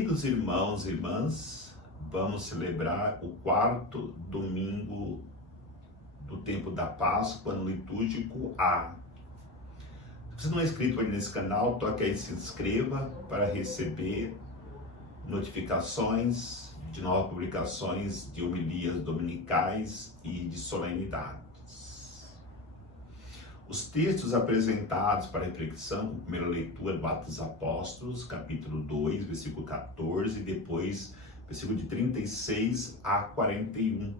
Queridos irmãos e irmãs, vamos celebrar o quarto domingo do tempo da Páscoa no litúrgico A. Se você não é inscrito aí nesse canal, toque aí, se inscreva para receber notificações de novas publicações de homilias dominicais e de solenidades. Os textos apresentados para reflexão, com primeira leitura do Atos dos Apóstolos, capítulo 2, versículo 14, e depois versículo de 36 a 41.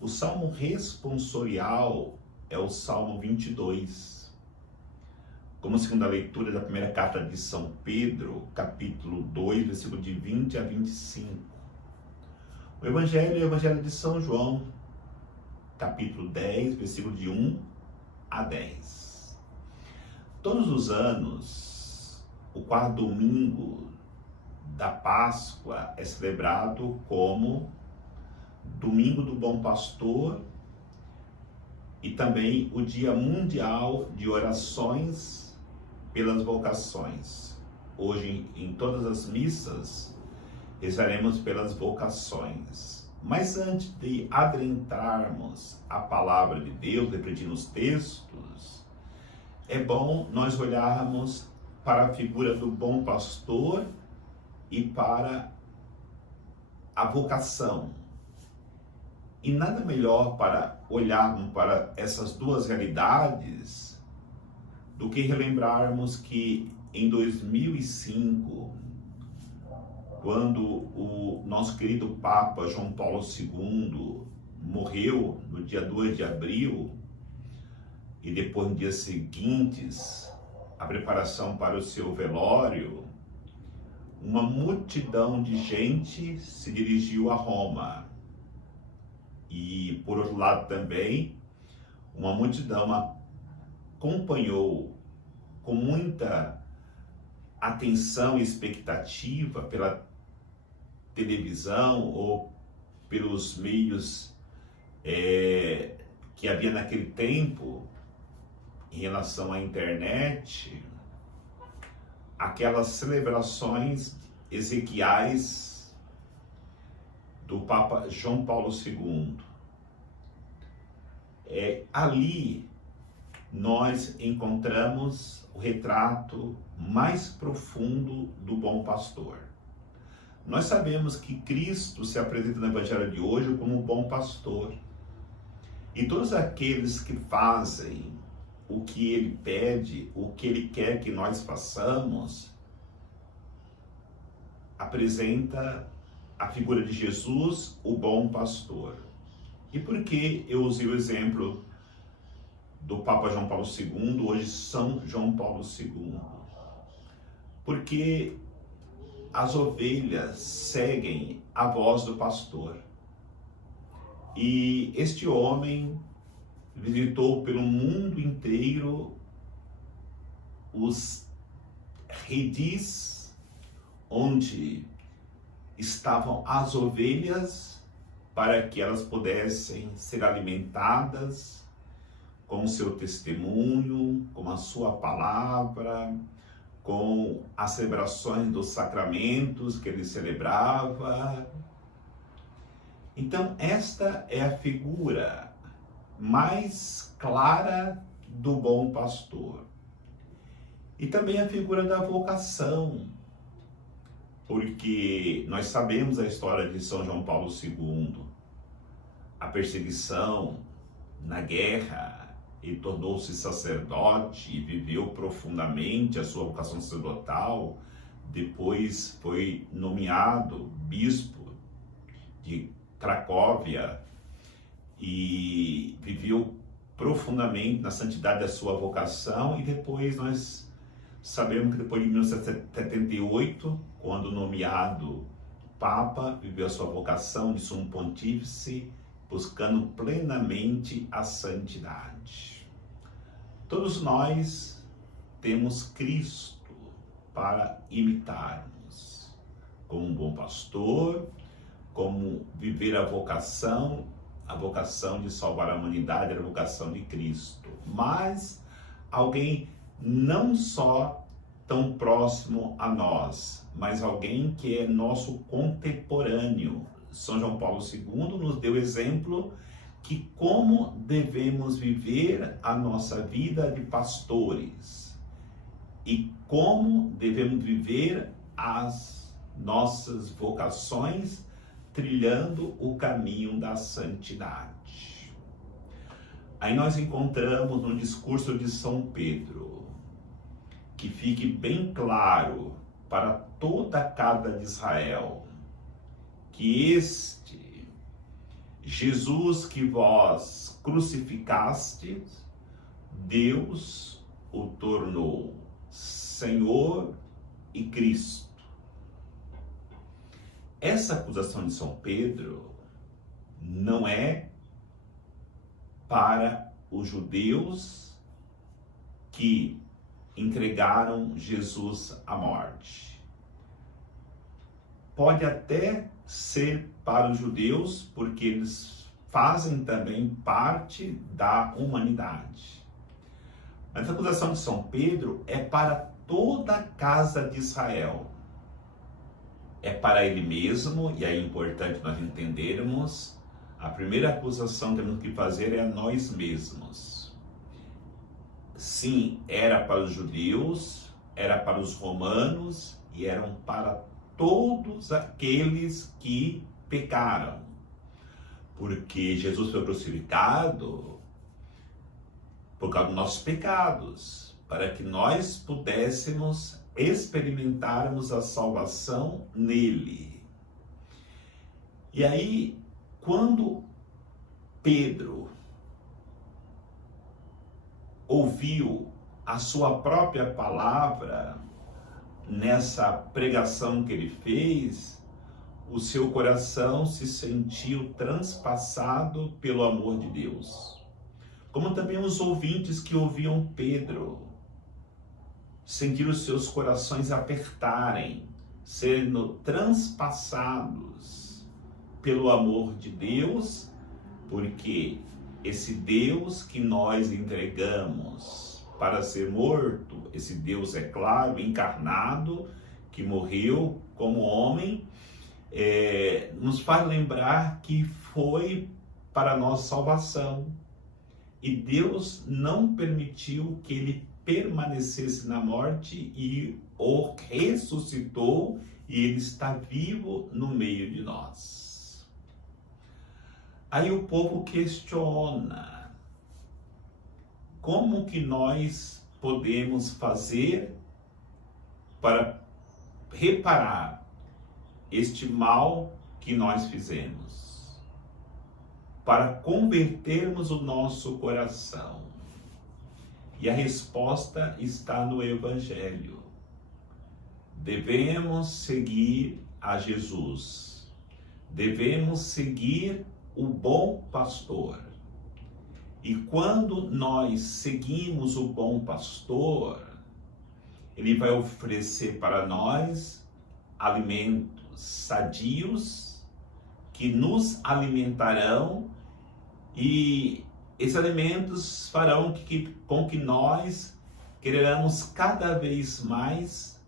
O salmo responsorial é o Salmo 22. Como segunda leitura da primeira carta de São Pedro, capítulo 2, versículo de 20 a 25. O Evangelho é o Evangelho de São João, capítulo 10, versículo de 1 a 10. Todos os anos, o quarto domingo da Páscoa é celebrado como Domingo do Bom Pastor e também o Dia Mundial de Orações pelas Vocações. Hoje, em todas as missas, rezaremos pelas vocações. Mas antes de adentrarmos a palavra de Deus, refletindo os textos, é bom nós olharmos para a figura do bom pastor e para a vocação. E nada melhor para olharmos para essas duas realidades do que relembrarmos que em 2005, quando o nosso querido Papa João Paulo II morreu no dia 2 de abril, e depois nos dias seguintes, a preparação para o seu velório, uma multidão de gente se dirigiu a Roma. E, por outro lado também, uma multidão acompanhou com muita atenção e expectativa pela televisão ou pelos meios que havia naquele tempo em relação à internet, aquelas celebrações ezequiais do Papa João Paulo II. Ali nós encontramos o retrato mais profundo do bom pastor. Nós sabemos que Cristo se apresenta no Evangelho de hoje como o bom pastor. E todos aqueles que fazem o que ele pede, o que ele quer que nós façamos, apresenta a figura de Jesus, o bom pastor. E por que eu usei o exemplo do Papa João Paulo II, hoje São João Paulo II? Porque as ovelhas seguem a voz do pastor. E este homem visitou pelo mundo inteiro os redis onde estavam as ovelhas, para que elas pudessem ser alimentadas com o seu testemunho, com a sua palavra, com as celebrações dos sacramentos que ele celebrava. Então, esta é a figura mais clara do bom pastor. E também a figura da vocação, porque nós sabemos a história de São João Paulo II, a perseguição na guerra. Ele tornou-se sacerdote e viveu profundamente a sua vocação sacerdotal. Depois foi nomeado bispo de Cracóvia e viveu profundamente na santidade da sua vocação. E depois nós sabemos que depois de 1978, quando nomeado Papa, viveu a sua vocação de sumo pontífice, buscando plenamente a santidade. Todos nós temos Cristo para imitarmos, como um bom pastor, como viver a vocação de salvar a humanidade, a vocação de Cristo. Mas alguém não só tão próximo a nós, mas alguém que é nosso contemporâneo. São João Paulo II nos deu exemplo que como devemos viver a nossa vida de pastores e como devemos viver as nossas vocações trilhando o caminho da santidade. Aí nós encontramos no discurso de São Pedro, que fique bem claro para toda a casa de Israel, que este Jesus que vós crucificastes, Deus o tornou Senhor e Cristo. Essa acusação de São Pedro não é para os judeus que entregaram Jesus à morte. Pode até ser para os judeus, porque eles fazem também parte da humanidade. Mas a acusação de São Pedro é para toda a casa de Israel. É para ele mesmo, e aí é importante nós entendermos, a primeira acusação que temos que fazer é a nós mesmos. Sim, era para os judeus, era para os romanos e eram para todos aqueles que pecaram. Porque Jesus foi crucificado por causa dos nossos pecados, para que nós pudéssemos experimentarmos a salvação nele. E aí, quando Pedro ouviu a sua própria palavra nessa pregação que ele fez, o seu coração se sentiu transpassado pelo amor de Deus. Como também os ouvintes que ouviam Pedro sentiram os seus corações apertarem, sendo transpassados pelo amor de Deus, porque esse Deus que nós entregamos para ser morto, esse Deus, é claro, encarnado, que morreu como homem, nos faz lembrar que foi para a nossa salvação. E Deus não permitiu que ele permanecesse na morte e o ressuscitou, e ele está vivo no meio de nós. Aí o povo questiona: como que nós podemos fazer para reparar este mal que nós fizemos, para convertermos o nosso coração? E a resposta está no Evangelho. Devemos seguir a Jesus. Devemos seguir o bom pastor. E quando nós seguimos o bom pastor, ele vai oferecer para nós alimentos sadios que nos alimentarão, e esses alimentos farão com que nós queiramos cada vez mais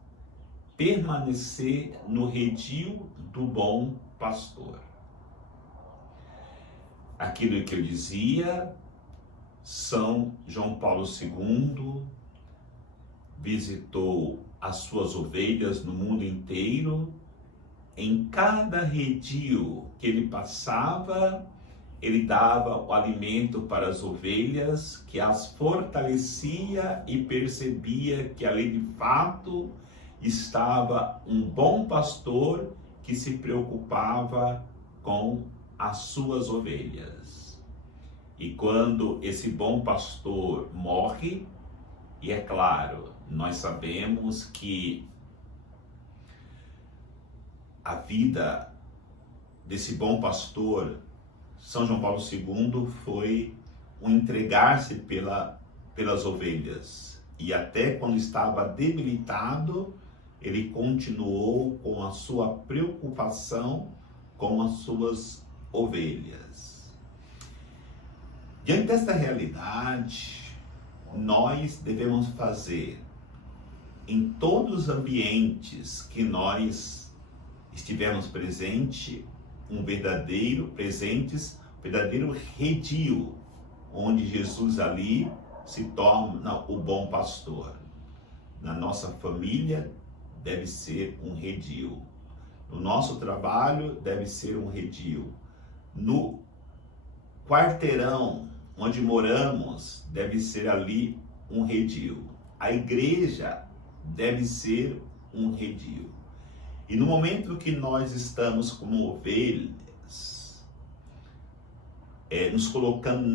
permanecer no redil do bom pastor. Aquilo que eu dizia, São João Paulo II visitou as suas ovelhas no mundo inteiro. Em cada redil que ele passava, ele dava o alimento para as ovelhas, que as fortalecia e percebia que ali de fato estava um bom pastor que se preocupava com as suas ovelhas. E quando esse bom pastor morre, e é claro, nós sabemos que a vida desse bom pastor, São João Paulo II, foi um entregar-se pelas ovelhas. E até quando estava debilitado, ele continuou com a sua preocupação com as suas ovelhas. Diante desta realidade, nós devemos fazer em todos os ambientes que nós estivermos presentes, um verdadeiro redil, onde Jesus ali se torna o bom pastor. Na nossa família deve ser um redil. No nosso trabalho deve ser um redil. No quarteirão onde moramos deve ser ali um redil. A igreja deve ser um redil. E no momento que nós estamos como ovelhas, nos colocando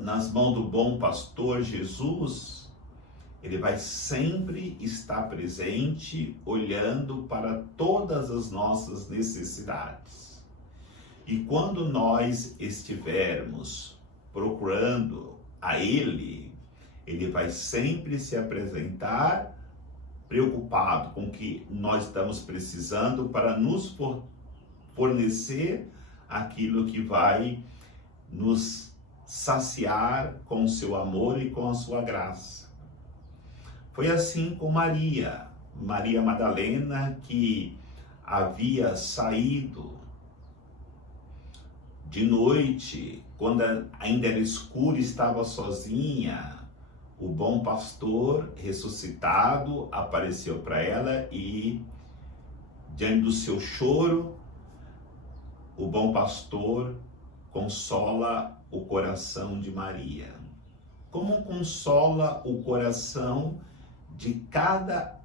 nas mãos do bom pastor Jesus, ele vai sempre estar presente, olhando para todas as nossas necessidades. E quando nós estivermos procurando a ele, ele vai sempre se apresentar preocupado com o que nós estamos precisando para nos fornecer aquilo que vai nos saciar com o seu amor e com a sua graça. Foi assim com Maria Madalena, que havia saído de noite, quando ainda era escuro, estava sozinha. O bom pastor ressuscitado apareceu para ela e, diante do seu choro, o bom pastor consola o coração de Maria. Como consola o coração de cada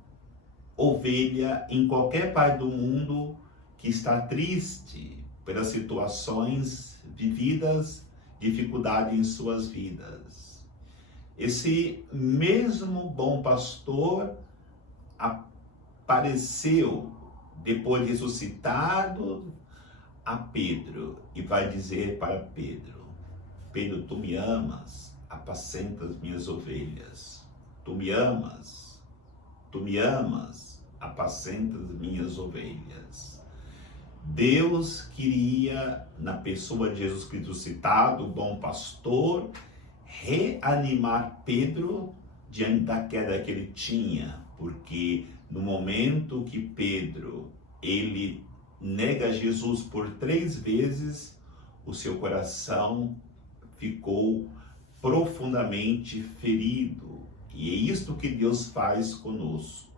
ovelha em qualquer parte do mundo que está triste pelas situações vividas, dificuldade em suas vidas. Esse mesmo bom pastor apareceu depois de ressuscitado a Pedro e vai dizer para Pedro: Pedro, tu me amas, apacenta as minhas ovelhas. Tu me amas, apacenta as minhas ovelhas. Deus queria, na pessoa de Jesus Cristo citado, o bom pastor, reanimar Pedro diante da queda que ele tinha, porque no momento que Pedro, ele nega Jesus por 3 vezes, o seu coração ficou profundamente ferido. E é isto que Deus faz conosco.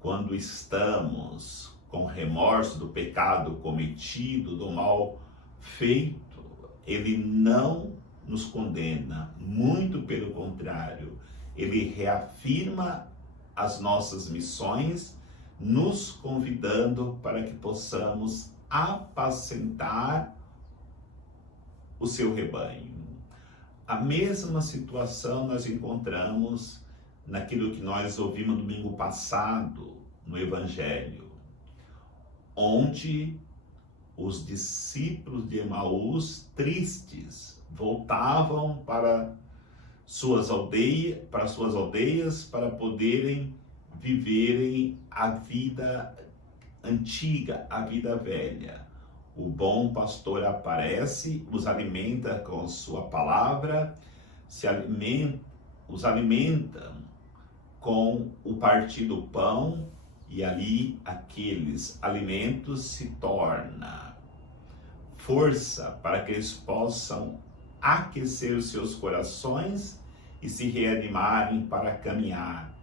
Quando estamos com remorso do pecado cometido, do mal feito, ele não nos condena, muito pelo contrário, ele reafirma as nossas missões, nos convidando para que possamos apacentar o seu rebanho. A mesma situação nós encontramos naquilo que nós ouvimos domingo passado no Evangelho, onde os discípulos de Emaús, tristes, voltavam para suas aldeias para poderem viverem a vida antiga, a vida velha. O bom pastor aparece, os alimenta com sua palavra, os alimenta com o partir do pão, e ali aqueles alimentos se tornam força para que eles possam aquecer os seus corações e se reanimarem para caminhar.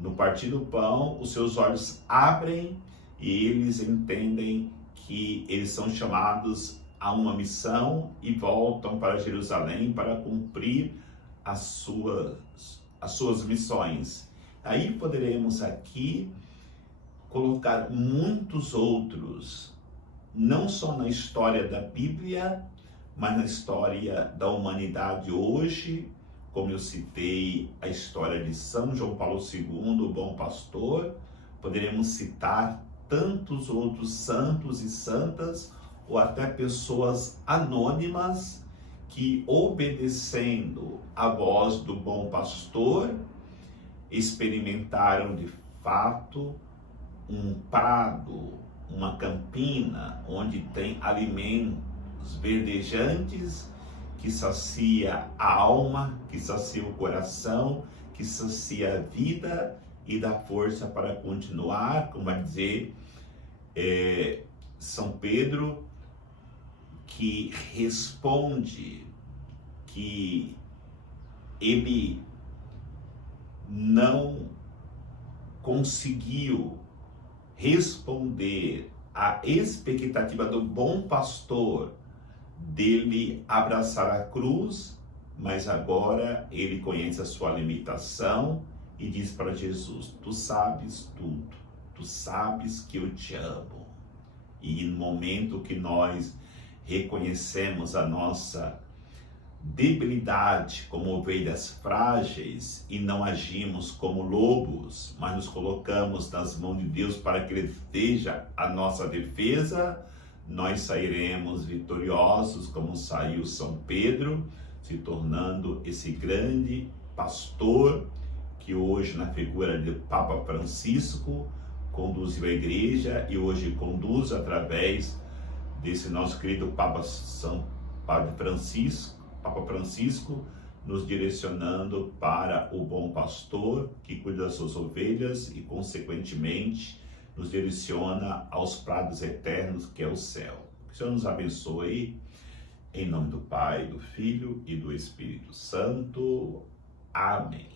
No partir do pão, os seus olhos abrem e eles entendem que eles são chamados a uma missão e voltam para Jerusalém para cumprir as suas missões. Aí poderemos aqui colocar muitos outros, não só na história da Bíblia, mas na história da humanidade hoje, como eu citei a história de São João Paulo II, o bom pastor. Poderemos citar tantos outros santos e santas, ou até pessoas anônimas que, obedecendo a voz do bom pastor, experimentaram de fato um prado, uma campina, onde tem alimentos verdejantes que sacia a alma, que sacia o coração, que sacia a vida e dá força para continuar, como vai dizer São Pedro, que responde que ele não conseguiu responder à expectativa do bom pastor dele abraçar a cruz, mas agora ele conhece a sua limitação e diz para Jesus: tu sabes tudo, tu sabes que eu te amo. E no momento que nós reconhecemos a nossa debilidade como ovelhas frágeis e não agimos como lobos, mas nos colocamos nas mãos de Deus para que Ele esteja a nossa defesa, nós sairemos vitoriosos, como saiu São Pedro, se tornando esse grande pastor que hoje, na figura de Papa Francisco, conduziu a igreja e hoje conduz através desse nosso querido Papa Francisco, nos direcionando para o bom pastor que cuida das suas ovelhas e, consequentemente, nos direciona aos prados eternos que é o céu. Que o Senhor nos abençoe, em nome do Pai, do Filho e do Espírito Santo. Amém.